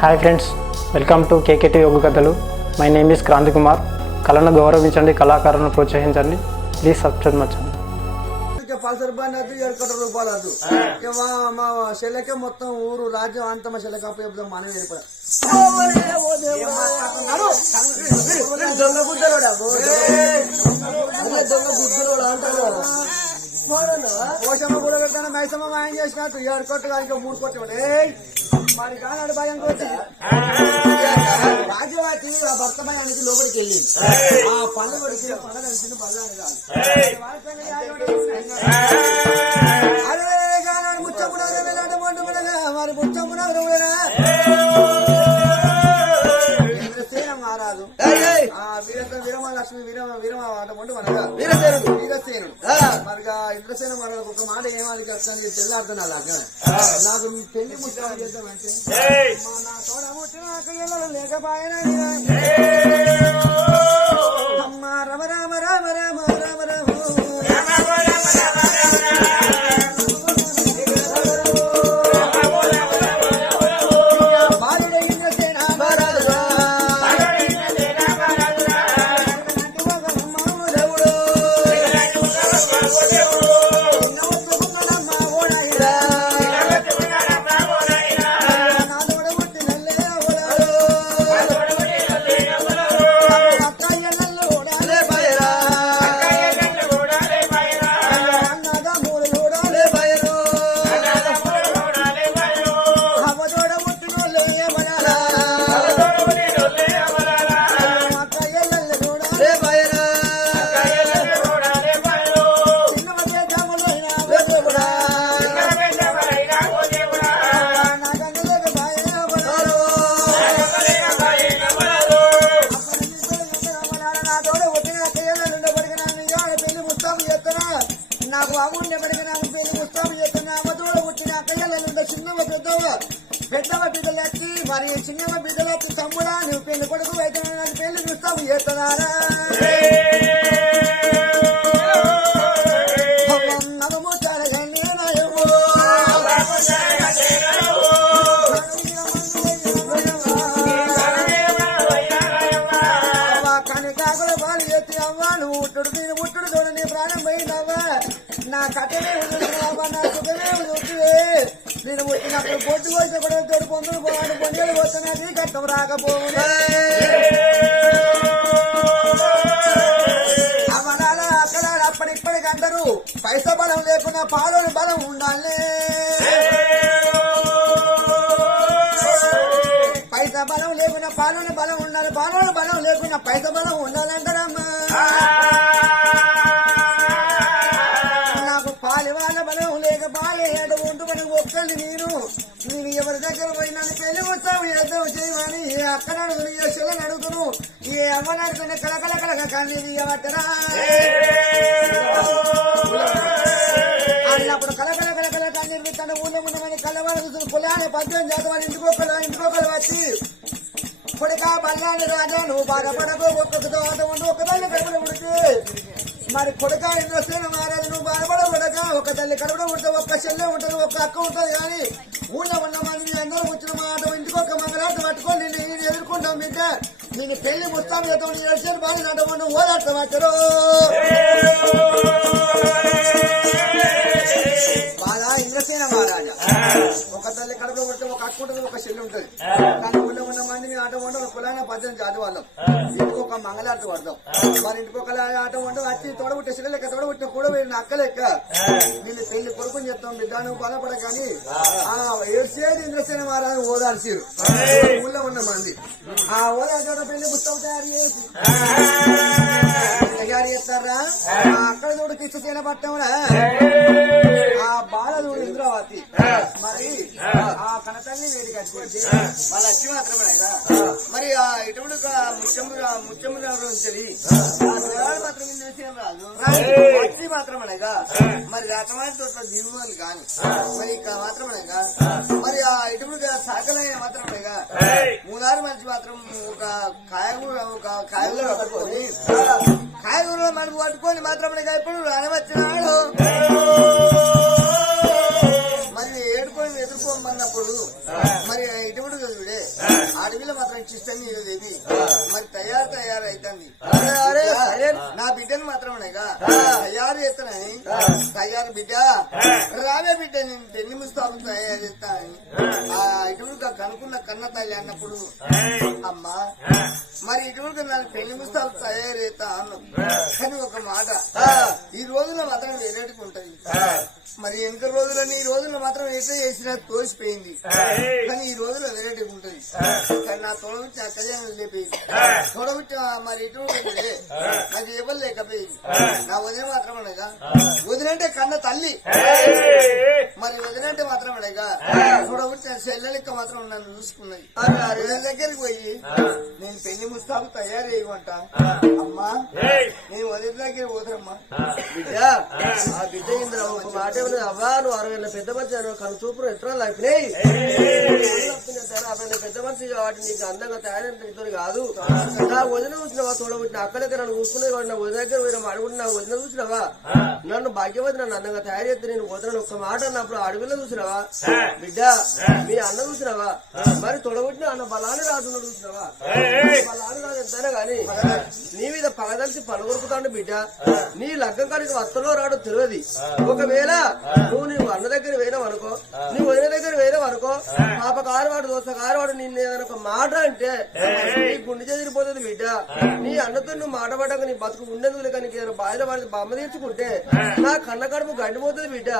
Hi friends, welcome to KKT యోగ కథలు. My name is Kranthi Kumar. కళను గౌరవించండి, కళాకారులను ప్రోత్సహించండి. Please subscribe మచ్చండి. పల్సర్ బండి వద్దు, 7 రూపాయలు వద్దు. మా చెల్లెకే మొత్తం ఊరు రాజ్యం అంత మా చెల్లెకి అప్పు చెప్తాం. మనం వెళ్ళిపోయాం దొంగ గుద్దలు అంటారు. పోషమ్మ కూడా పెడతాను, మైసమ్మ మాయం చేసినట్టు 7 కోట్లు ఇంకా 3 కోట్లు మరి కానాడు భయం కొట్టి రాజ్యవాటి ఆ భర్త భయానికి లోపలికి వెళ్ళి ఆ పళ్ళు కొడికి పళ్ళ కలిసిన పళ్ళని కాదు. అరే కానాడు ముచ్చమునగా మరి ముచ్చమునగా మహారాజు వీరమలక్ష్మి వీరమ ఆట పండు మనగా వీరసేనుడు మరిగా ఇంద్రసేన మహారాజు ఒక మాట ఏమాది చెప్తాను చెప్పి అర్థం నాకు పెళ్లి ముఖ్యం చేద్దామంటే నా తోడ ముట్టిన లేకపోయినా అమ్మ రమ రామ రామ రామ రామ రామ నాకు అమ్ముండే పడితే నాకు పెళ్లి ముస్తాబు చేస్తున్నా అమ్మతోడ పుట్టిన అక్కయ్యలుండే చిన్నవ పెద్దవ బిడ్డలు వచ్చి మరి చిన్నవ బిడ్డలు వచ్చి తమ్ముడా నువ్వు పెళ్లి కొడుకు అయితే నాకు పెళ్లి ముస్తాబు చేస్తున్నారా కానీ కాకుల పాలు ఎత్తి అవ్వా నువ్వు ముట్టుడు నేను ముట్టుడు చూడ నీ ప్రాణం పోయినవ్వా నా కట్టనే చూస్తున్నావా నా సుఖమే చూస్తే నేను పుట్టినప్పుడు పొట్టు కోసి కూడా తోడు పొందులు పోవాడు పొందేలు పోతున్నది కట్టం రాకపోవునా అవనాల అక్కడ అప్పటిప్పటికి అంటారు పైసా బలం లేకున్నా పాలోని బలం ఉండాలి పైసా బలం లేకున్నా పాలోని బలం ఉండాలి పాలోని బలం లేకున్నా పైసా బలం ఉండాలంటారమ్మా నాకు పాలి వాళ్ళ బలం లేక పాలేడు ఉంటూ మనకు ఒక్కళ్ళు నేను ఎవరి దగ్గర పోయినా పెళ్లి వస్తావు ఏదో చేయమని అక్కడ అడుగును ఏ శిలని అడుగును ఏ అమ్మని అడుగునే కలకల కలక కానీ ఇవ్వటరా అన్నప్పుడు కలకల కలకల కానీ తన ఊళ్ళో ఉండమని కళ్ళవాళ్ళు కులాన్ని 18 శాతం ఇంటికొకరు వచ్చి కొడుకా బల్లాన్ని రాజా నువ్వు బాధపడకు ఒక్కొక్కతో ఆట ఉండు ఒక తల్లి కడుపున ఉడికి మరి కొడుక ఇంద్రసేన మహారాజు నువ్వు బాధపడక ఒక తల్లి కడుపున ఉంటుంది ఒక్క చెల్లె ఉంటుంది ఒక్క అక్క ఉంటుంది కానీ ఊళ్ళో ఉన్న మంది అందరూ వచ్చిన మాట ఇంటికొక మంగళాన్ని పట్టుకొని నేను ఎదుర్కొంటాం బిడ్డ నేను పెళ్లి ముస్తాం చేస్తాం నీ ఏడ్చేది బాగా నడవను ఓదాడతాం వచ్చారు బాగా ఇంద్రసేన మహారాజా ఒక తల్లి కడుపులో ఉంటే ఒక అక్క ఉంటుంది ఒక చెల్లి ఉంటుంది కానీ ఊళ్ళో ఉన్న మంది ఆట ఉండవు ఒక కులాన 18 ఆట వాళ్ళం ఇంటికి ఒక మంగళారత పడతాం మరి ఇంటికొక ఆట ఉండవు వచ్చి తోడబుట్టే చెల్లె లెక్క తోడబుట్టిన కూడా వెళ్ళిన అక్క లెక్క నిన్ను పెళ్లి కొడుకుని చెప్తాం బిడ్డ నువ్వు బలపడ కానీ ఏడ్చేది ఇంద్రసేన మహారాజు ఓదాల్సిరు ఊళ్ళో ఉన్న మంది ఆ ఓదాల్చోట పెళ్లి పుస్తకం తయారు చేసి తయారు చేస్తారా అక్కడ చూడు కిష్టసేన పట్టంలో ఆ బాలదూడు ఇంద్రావతి మరి ఆ కనతల్లి వేడి కట్టుకుంటే వాళ్ళ వచ్చి మాత్రమే మరి ఆ ఇటువంటి ముత్యము నుంచి మాత్రం వచ్చి మాత్రమనగా మరి రకమైన తోట దిగుమలు కాని మరి ఇక్కడ మాత్రమనగా మరి ఆ ఇటువంటి శాఖలైన మాత్రమనగా 3-6 మనిషి మాత్రం ఒక కాయగూర పట్టుకొని కాయగూరలో మనకు పట్టుకొని మాత్రమనగా ఇప్పుడు రానవచ్చినాడు మరి ఏడుకొని ఎదుర్కోమన్నప్పుడు మరి ఇటువంటి ఇష్టం ఇది మరి తయారైతుంది నా బిడ్డను మాత్రమేగా తయారు చేస్తానని తయారు బిడ్డ రావే బిడ్డ నేను పెళ్లి ముస్తాబు తయారు చేస్తానని ఇటువరకు కనుక్కున్న కన్న తల్లి అన్నప్పుడు అమ్మా మరి ఇటువరకు నన్ను పెళ్లి ముస్తాబు తయారు చేస్తా అన్నాం కానీ ఒక మాట ఈ రోజున మాత్రం వేరేటికి ఉంటది మరి వెనుక రోజులని ఈ రోజున మాత్రం ఎట్లా చేసినా తోసిపోయింది కానీ ఈ రోజులో వెరైటీగా ఉంటది కానీ నా తొడబుచ్చి నా కళ్యాణం లేపోయింది తొడబుచ్చి మరి ఇటువంటి నాకు ఎవరు లేకపోయింది నా వదిన మాత్రమేగా వదినంటే కన్న తల్లి మరి వదినంటే మాత్రమేగా తొడబుచ్చి నా చెల్లెలెక్క మాత్రం నన్ను చూసుకున్నది వదిన దగ్గరికి పోయి నేను పెళ్లి ముస్తాబు తయారు చేయమంట అమ్మా నేను వదిన దగ్గర పోతారమ్మా బిడ్డ ఆ బిడ్డ ఇంద్ర ఒక మాట అవ్వా నువ్వు 60 పెద్ద మనిషి కను చూపురు ఎట్లా అయిపోయినాయి పెద్ద మనిషి కాబట్టి నీకు అందంగా తయారైన కాదు నా వదిన చూసినావా తోడబుట్టిన అక్కడికి నన్ను చూసుకునే నా వదిన దగ్గర పోయిన అడుగుంటే నా వదిన చూసినావా నన్ను భాగ్యవతి నన్ను అందంగా తయారు చేస్తే నేను వదిన ఒక్క మాట అన్నప్పుడు అడవిలో చూసినావా బిడ్డ మీ అన్న చూసినావా మరి తోడబుట్టిన అన్న బలాన్ని రాజున్న చూసినావా బలాన్ని రాజు ఎంతైనా గాని నీ మీద పగదలిసి పలుగొరుకుతాడు బిడ్డ నీ లగ్గం కాడికి వత్తలో రాడు తెలియదు ఒకవేళ నువ్వు అన్న దగ్గర వేయడం అనుకో నీ వదిన దగ్గర వేయడం అనుకో పాప కారువాడు దోశ కారువాడు నిన్ను ఏదైనా ఒక మాట అంటే నీ గుండె చెదిరిపోతుంది బిడ్డ నీ అన్నతో నువ్వు మాట పడ్డాక నీ బతుకు ఉండేందుకు కానీ ఏదైనా బాధ పడితే బొమ్మ తీర్చుకుంటే నా కన్న కడుపు గండిపోతుంది బిడ్డ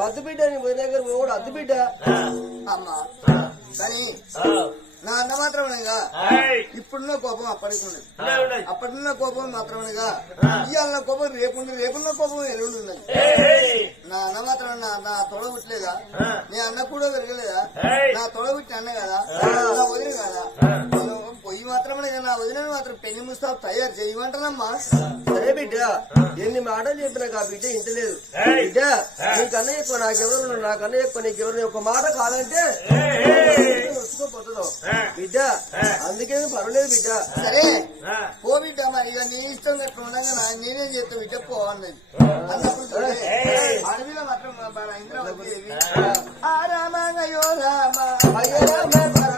వద్దు బిడ్డ నీ వదిన దగ్గర కూడా వద్దు బిడ్డ అమ్మా కానీ నా అన్న మాత్రమేగా ఇప్పుడున్న కోపం అప్పటికి ఉన్నది అప్పటిన్న కోపం మాత్రమేగా ఇవాళ కోపం రేపున్న కోపం ఎల్లుండి ఉన్నది నా అన్న మాత్రం నా తొడబుట్టలేదా నీ అన్న కూడా పెరగలేదా నా తొడబుట్టి అన్న కదా నా వదిన కదా పొయ్యి మాత్రమే నా వదిన మాత్రం పెళ్లి ముస్తాబు తయారు చేయమంటానమ్మా సరే బిడ్డ ఎన్ని మాటలు చెప్పినా ఆ బిడ్డ ఇంటలేదు బిడ్డ నీకన్నా ఎక్కువ నాకెవరు నాకన్నా ఎక్కువ నీకెవరు ఒక మాట కాదంటే వచ్చుకోపోతుందో బిడ్డ అందుకే పర్వాలేదు బిడ్డ సరే పో బిడ్డ మరి ఇక నీ ఇష్టం ఎట్లా ఉండగా నేనేం చేస్తా బిడ్డ పో అన్నది అన్నప్పుడు అడవిలో మాత్రం ఇంద్రవతి రామయ్యో రామ అయ్యో రామ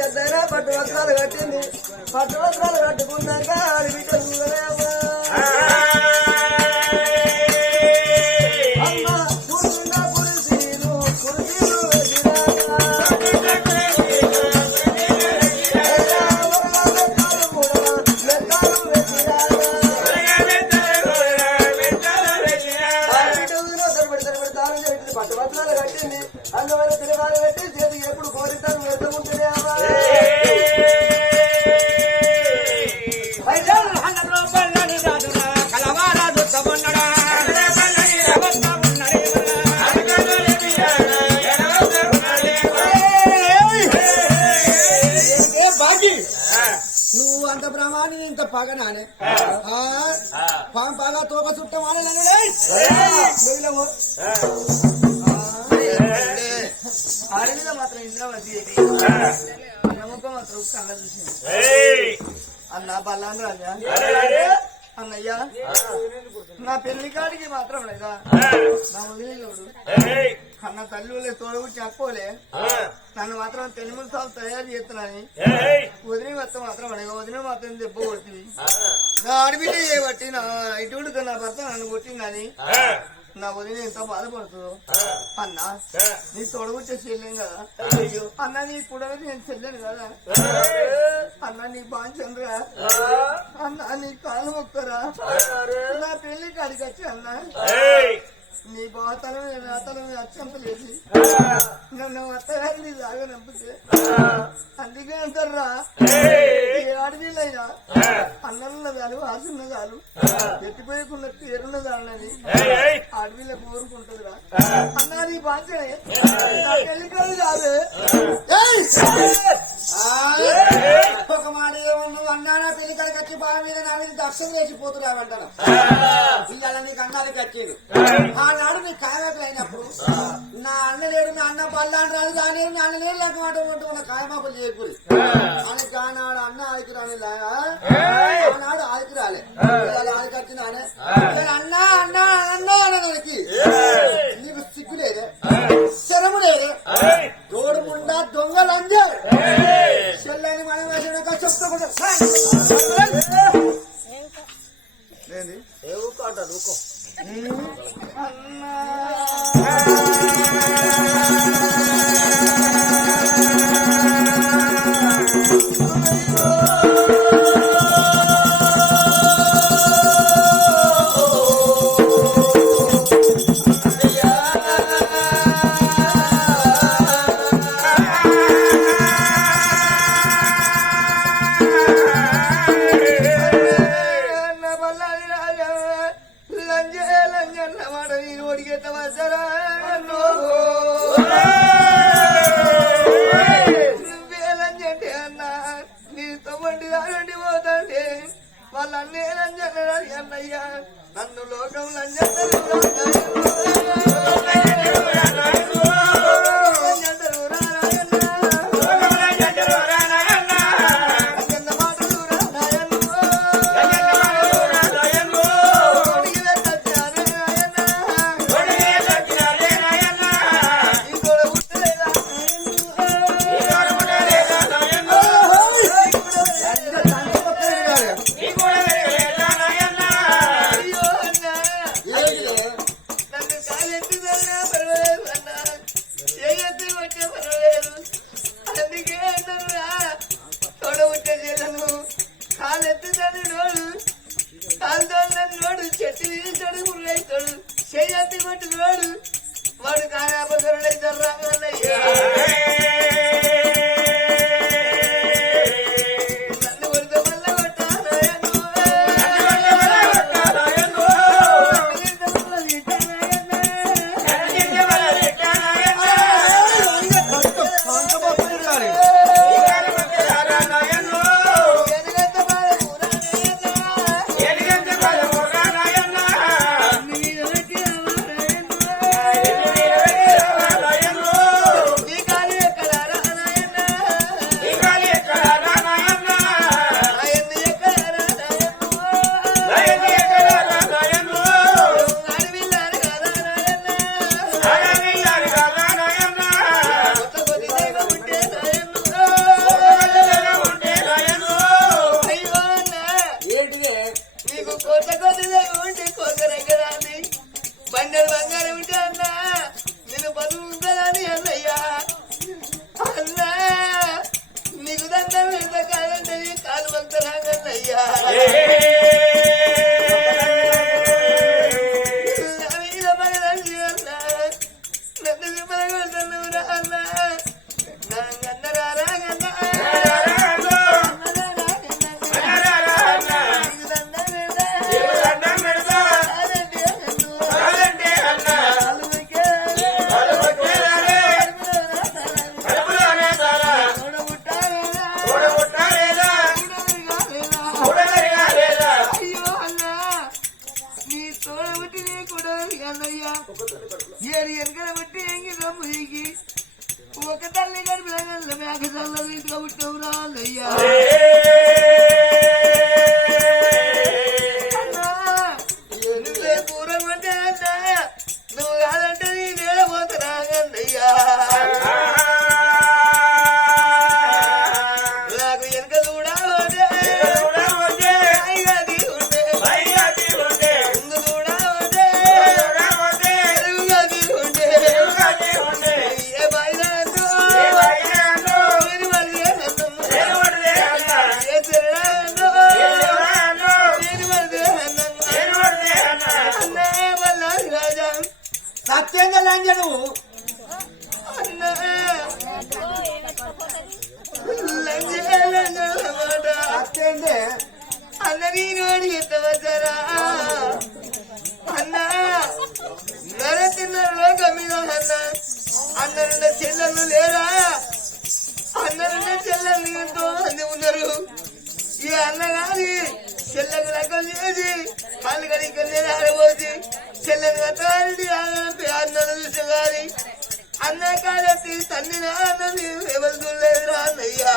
ఎంతైనా పట్టు వస్త్రాలు కట్టింది పట్టు వస్త్రాలు కట్టుకున్నాక ఆడబిడ్డ చూడలేమా అమ్మ చూస్తున్నా కుర్చీలు కుర్చీలు పట్టు వస్త్రాలు కట్టింది అందువల్ల తిరగాలు కట్టి చేతికి ఎప్పుడు కోరితాను వెళ్తుంటేనే అమ్మా నువ్వు అంత బ్రహ్మాని ఇంత పగనానే బాగా తోక చుట్టమానే అడవిలో మాత్రం ఇంద్రావతి నమ్మకం మాత్రం కళ్ళ చూసింది అన్న బల్లాంధ్ర అన్నయ్య నా పెళ్లి కాడికి మాత్రం లేదా నా వదిలేడు అన్న తల్లి తోడబుట్టి అక్కోలే నన్ను మాత్రం తెలుగు సాగు తయారు చేస్తున్నాని వదిలి మొత్తం మాత్రం అడగ వదిన మాత్రం దెబ్బ కొడుతుంది నా ఆడబిడ్డ చేయబట్టి నా ఇటువంటి నా భర్త నన్ను కొట్టిందని నా వదిన ఎంత బాధపడుతుందో అన్నా నీ తొడగొచ్చే చెల్లేం కదా అన్న నీ కూడా నేను చెల్లాను కదా అన్న నీ బాంచంద్రా అన్న నీ కాలు మొక్కరా నా పెళ్లి కాడికి వచ్చి అన్న నీ బాతలం నా తలం అత్యంత లేచి నన్ను అత్తగారిని లాగా నంపితే అందుకే అంటారా ఏ ఆడపిల్లైనా అన్నున్న చాలు ఆశున్న చాలు ఎత్తిపోయకున్న పేరున్న చాలని ఆడపిల్ల కోరుకుంటుందిరా అన్నా నీ బాధ్యనే పెళ్లి కాదు కాదు ఒక మాట ఏమన్నా అన్నా పెళ్లి కాడికి వచ్చి బాగా మీద నా మీద దక్షం లేచిపోతున్నావంటాను పిల్లల నీకు అన్నాలు కట్టాడు ఆనాడు నీ కాయమాకులు అయినప్పుడు నా అన్న లేడు నా అన్న పల్లాంటి రాదు కానీ నా అన్న లేడు లేక మాట ఉన్న కాయమాకులు చేయకూడదు అని ఆనాడు అన్న ఆడికి రానిలాగా ఆనాడు ఆడికి రాలే ఆడికి వచ్చినానే అన్నా అన్నా అన్నా అనడానికి నీకు సిగ్గు లేదే శరము లేదే రోడ్డు ముండా దొంగలంజ చెల్లని మనం వేసిన చెప్తా ఏ ఊకో అంటారు ఊకో నువ్వేలంటే అన్నా నీతో బండి రాగండి పోతాండి వాళ్ళన్నీ లంజన్నాడు అన్నయ్యా నన్ను లోకం ఒక తల్లి గర్భిణి మేక తల్లి ఇంట్లో పుట్టినవురా అన్నయ్యా నువ్వే పూరం అంటే అన్నా నువ్వు కాదంటే నేనే పోతున్నా అన్నయ్యా నాకు వెనక కూడా సత్యంగా లంజను సత్యంగా అన్న నేను అడిగిద్దవచ్చారా అన్న నరతిన్న లోకం మీద అన్న అన్న చెల్లెళ్ళు లేరా అన్న చెల్లెళ్ళు ఎంతో మంది ఉన్నారు ఈ అన్న గారి చెల్లెకు రకం చేసి పళ్ళు కడిగి ఆడబోసి చెల్లెని కట్టాలి అన్నను చూసి గారి అన్న కాలెత్తి తన్ని అన్నది ఎవరు చూడలేదు అన్నయ్యా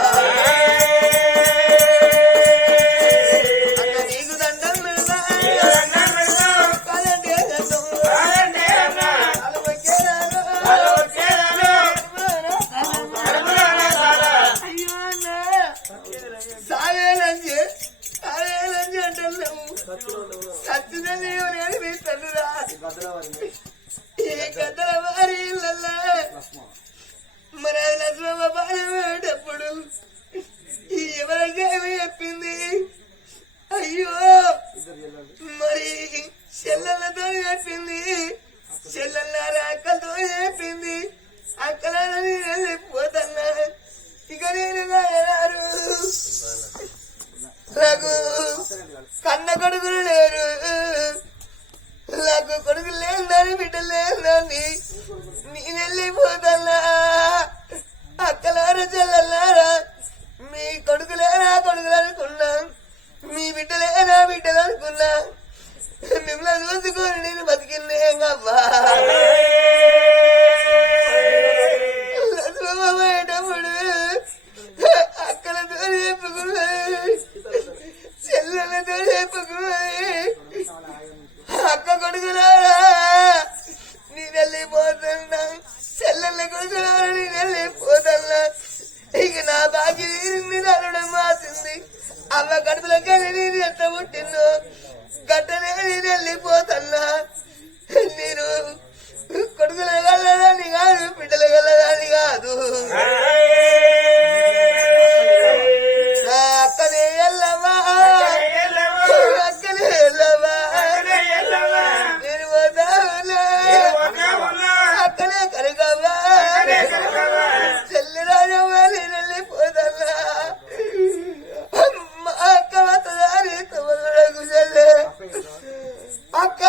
అన్న నీకు దండం పెడతా కాలంటే అయ్యో అన్న సావేలంజే అంటున్నాము సత్యదని మీ తల్లురా ఈ గద్దల వారి ఇళ్ళల్లా మన లక్ష్మమ్మ బాధపడేటప్పుడు ఎవరైనా చెప్పింది అయ్యో మరి చెల్లెళ్ళతో చెప్పింది చెల్లెళ్ళారా అక్కలతో చెప్పింది అక్కలని వెళ్ళిపోతున్నా ఇక నేను గారు నాకు కన్న కొడుకులు లేరు నాకు కొడుకులు లేదని బిడ్డలు లేదని నేను వెళ్ళిపోతానా అక్కలారా చెల్లెల్లారా మీ కొడుకులేనా కొడుకులు అనుకున్నా మీ బిడ్డలేనా బిడ్డలు అనుకున్నా మిమ్మల్ని చూసుకొని నేను బతికిందేంగవ్వా పోయేటప్పుడు అక్కలతో చెప్పుకున్నది చెల్లెలతో చెప్పుకున్నది అక్క కొడుకులారా నేను వెళ్ళిపోతున్నా చెల్లెళ్ళ కొడుకులారా నేను వెళ్ళిపోతున్నా ఇక నా బాకి నడవడం మాసింది అమ్మ కడుపులోకి నేను ఎంత పుట్టిందో గట్టనే నేను వెళ్ళిపోతున్నా నేను కొడుకుల వెళ్ళదాన్ని కాదు బిడ్డల వెళ్ళదాన్ని కాదు నా అక్కనే వెళ్ళవా అక్కనే వెళ్ళవా నేను పోతావులే అక్కనే కరగవా చెల్లి రాజవ్వా నేను వెళ్ళిపోతున్నా అక్క వస్తుందా తమకు చెల్లె అక్క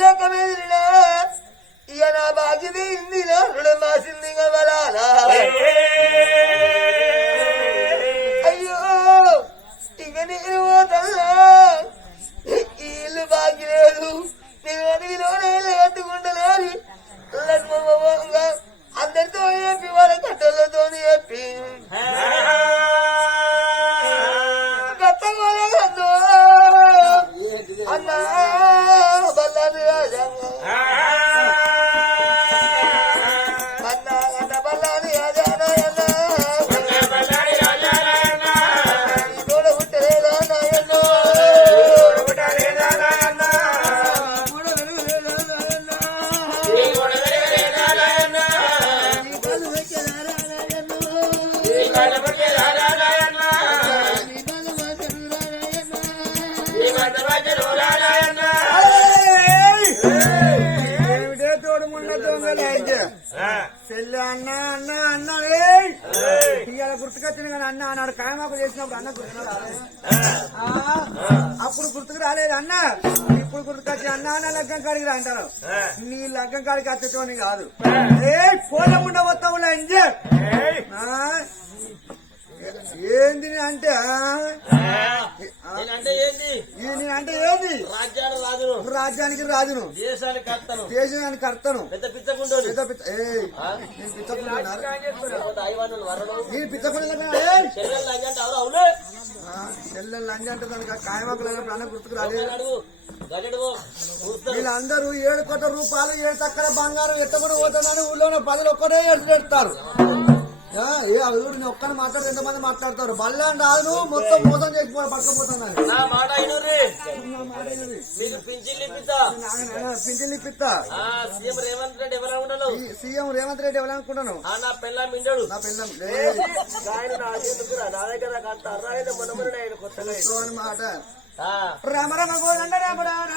లేక మీదిరినా ఇక నా బాధ్యత ఇందిలో రుణం మాసింది కవలాలా అయ్యో ఇక నేను పోతానా ఈ ఇల్లు బాకీ లేదు నేను అడవిలోనే ఇల్లు కట్టుకుంటలేదు లక్ష్మమ్మ అందరితో చెప్పి వాళ్ళ కట్టలతో చెప్పి కట్టగోలేదు అన్నా బల్లాది రాజంగా అన్నా అన్న బల్లాది రాజానా తోడ పుట్టలేదా నాయన్నో చెల్లి అన్న అన్న అన్న ఇవాళ గుర్తుకొచ్చింది కానీ అన్న అన్నాడు కాయమాకు చేసినప్పుడు అన్న అప్పుడు గుర్తుకు రాలేదు అన్న ఇప్పుడు గుర్తుకొచ్చి అన్న అన్న లగ్గం కాడికి రా అంటారు నీ లగ్గం కాడికి వచ్చేటోని కాదు కోళ్ళ ముండ మొత్తం ఏంది అంటే నేనంటే ఏంది రాజ్యానికి రాజును దేశానికి కర్తను దేశానికి కర్తను పెద్ద పిచ్చకుండోని పెద్ద పిచ్చ నేను పిచ్చకుండా దైవానులు వరడు నేను పిచ్చకుండా చెల్లెలు లంజంటే ఎవరు అవును చెల్లెలు లంజ అంటే దానికి కాయమాకు లేనప్పుడు అన్న గుర్తుకు రాలేదు అడుగు గజడు వీళ్ళందరూ 7 కోట్ల రూపాయలు 7 తక్కల బంగారం ఎట్టకుండా పోతున్నాను ఊళ్ళోనే 10 ఒక్కడే ఎడతారు ఒక్కని మాట్లాడు ఎంతమంది మాట్లాడతారు బల్లాంటి రాదు మొత్తం మోసం చేసి పట్టుకుపోతున్నాను నా మాట అయినూరి మీకు పింఛన్లు ఇప్పిస్తా పింఛన్లు ఇప్పిస్తా సీఎం రేవంత్ రెడ్డి ఎవరు ఉండను సీఎం రేవంత్ రెడ్డి ఎవరనుకుంటాను నా పిల్ల మిండడు నా పిల్లం ఆయన నా దగ్గర అంత అర్రాయిన మనమని ఆయన కొత్తగా మాట రామ రామ గోరండ రామ రామ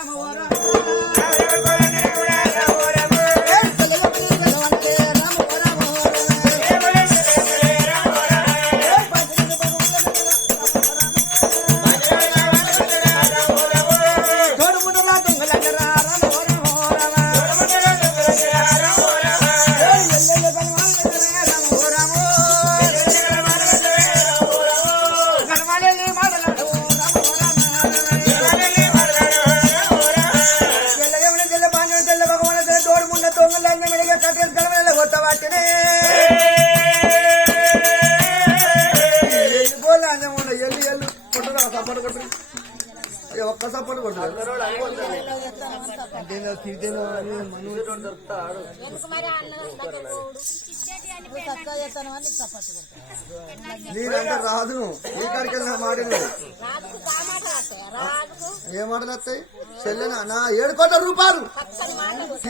ఒక్క సపోర్ట్ కొట్టారు నేనంటే రాదు ఈ కాడికి వెళ్ళిన మాట ఏ మాటలు వస్తాయి చెల్లెనా నా 7 కోట్ల రూపాయలు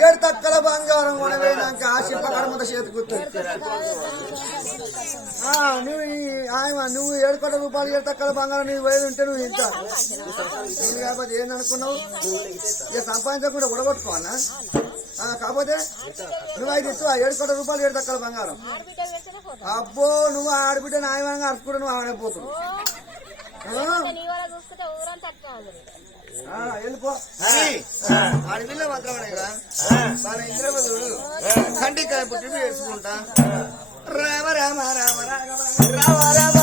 7 తక్కల బంగారం కూడా వేయడానికి ఆ శిల్పకాడ ముందు చేతికొస్తుంది నువ్వు 7 కోట్ల రూపాయలు 7 తక్కల బంగారం నీవు వేది ఉంటే నువ్వు ఇంత నేను కాకపోతే ఏందనుకున్నావు ఇక సంపాదించకుండా ఉడగొట్టుకోవాలా కాకపోతే నువ్వు 5 ఇస్తు 7 కోట్ల రూపాయలు 7 తక్కల బంగారం అబ్బో నువ్వు ఆడబిడ్డ న్యాయమంగా అరుపుకుంటే నువ్వు ఆడైపోతున్నావు వెళ్ళిపో అడవిలో మాత్రం మన ఇంద్రవదుడు కంటికాయ పుట్టి వేసుకుంటా రామ రామ రామ రామ రామ రామ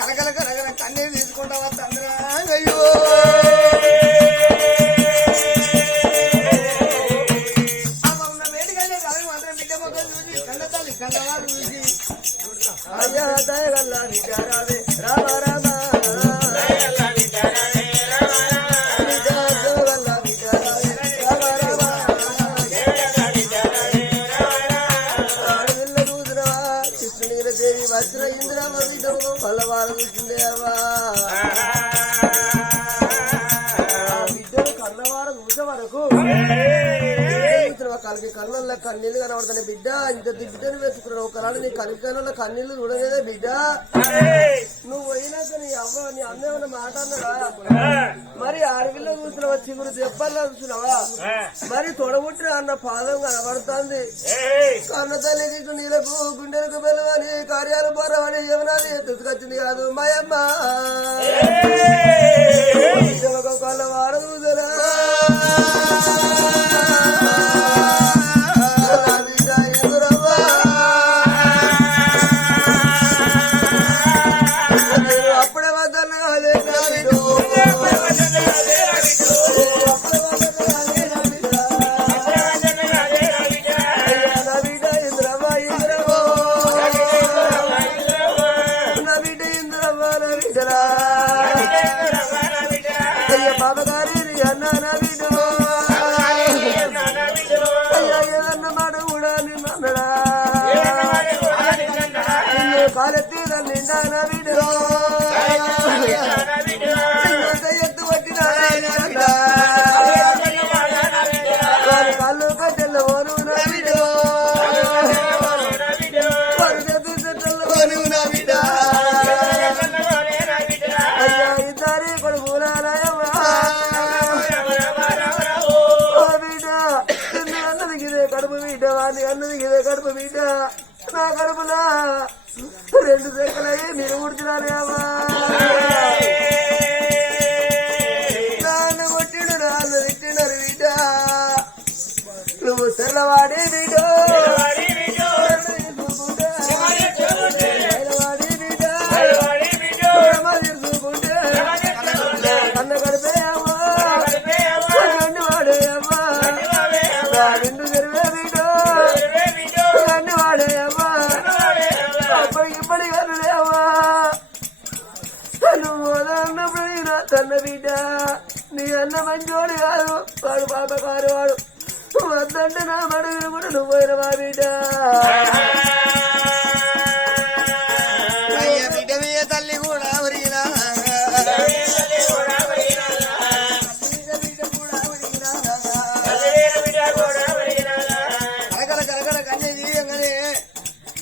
కలకల కలకల కన్నీరు తీసుకుంటావా తండ్రా అయ్యో వేడికల్లే కలగ మాత్రం బిడ్డ మొక్కలు చూసి కన్న తల్లి కన్నవాడు చూసి అయ్యా దయగల్లా నిజారావే రామ రామ వజ్ర ఇంద్రవ బిడ్డ కళ్ళవారు చూసిందే అవ్వా బిడ్డలు కళ్ళవారు చూసే వరకు కలిగి కళ్ళల్లో కన్నీళ్ళు కనబడతాయి బిడ్డ ఇంత బిడ్డను వెతుకున్నావు ఒకనాడు నీ కలిగి కళ్ళల్లో కన్నీళ్లు చూడలేదే బిడ్డ నువ్వు పోయినాక నీ అవ్వ నీ అన్న ఏమైనా మాట అన్నాడా మరి ఆడపిల్ల చూసినావా చిగురు దెబ్బల్లో చూసినావా మరి తొడబుట్టిన అన్న పాదం కనబడుతుంది కన్న తల్లికి నీళ్ళకు గుండెలకు బెలవని కార్యాలు పోరవని ఏమనాది తీసుకొచ్చింది కాదు మాయమ్మ కళ్ళ వాడ చూసరా అప్పుడే వద్దలే బాబగారి అన్న ఏదన్న మాట కూడా నిన్నడా కాలెత్తి నిండా నవీడో ఎత్తు పట్టిన కాళ్ళు కట్టెల్లో ఓను నవీడో అయ్యా ఇద్దరి కొడుకులాలయమ్మా అన్నది గిదే కడుపు బిడ్డ వాడిని అన్నది గిదే కడుపు బిడ్డ నా కడుపులా 2 సెకలయ్యి మీరు ఉడిచినారేమా నాన్న కొట్టిడు నాన్న తిట్టినారు బిడ్డ నువ్వు తెల్లవాడి బిడ్డ అన్న గడిపేయమ్మా అన్ని వాడేయమ్మా నిండు జరివే బిడ్డ అన్ని వాడేయమ్మా ఇప్పటి కనులేవా నువ్వు అన్నప్పుడు తన్న బిడ్డ నీ అన్న మంచోడు కాదు వాడు పాపకారు వాడు వద్దంటే నా మడుగులు కూడా నువ్వు పోయిన మా బిడ్డ బిడ్డ మీద తల్లి కూడా ఉరిగినా కరకర కన్య జీయంగానే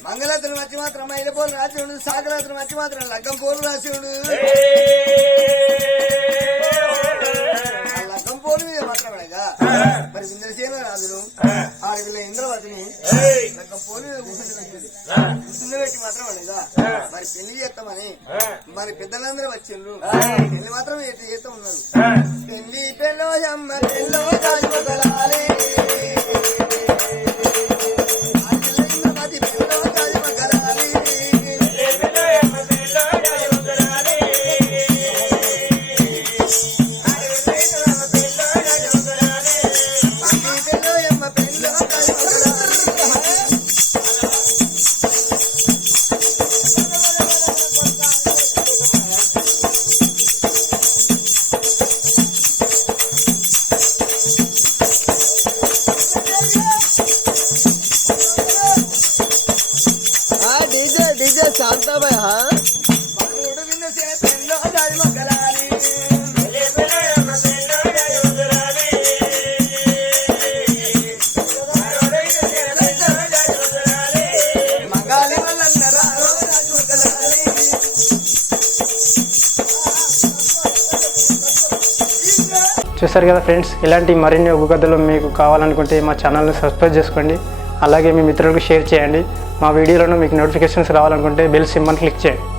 మంగళాత్రులు మధ్య మాత్రం మైలపోలు రాసి ఉండు సాగరాత్రులు మధ్య మాత్రం లగ్గం పోలు రాసి ఉండు లగ్గం పోలు మీద మాత్రమేగా మరి ఇంద్రసేన రాజులు 6 ఇంద్రవతిని లగ్గం పోలు మీద కూర్చుని పెట్టి మాత్రం అనేగా మరి పెళ్లి చేస్తామని మరి పెద్దలందరూ వచ్చిండ్రు పెళ్లి మాత్రం ఎట్టి చేస్తా ఉన్నారు పెళ్లి పెళ్ళో అమ్మ పెళ్ళో కాలిపోగలాలి डीजे शांता भाई हाँ చూసారు కదా ఫ్రెండ్స్, ఇలాంటి మరిన్ని ఒగ్గు కథలు మీకు కావాలనుకుంటే మా ఛానల్ని సబ్స్క్రైబ్ చేసుకోండి. అలాగే మీ మిత్రులకు షేర్ చేయండి. మా వీడియోలను మీకు నోటిఫికేషన్స్ రావాలనుకుంటే బెల్ సింబల్ని క్లిక్ చేయండి.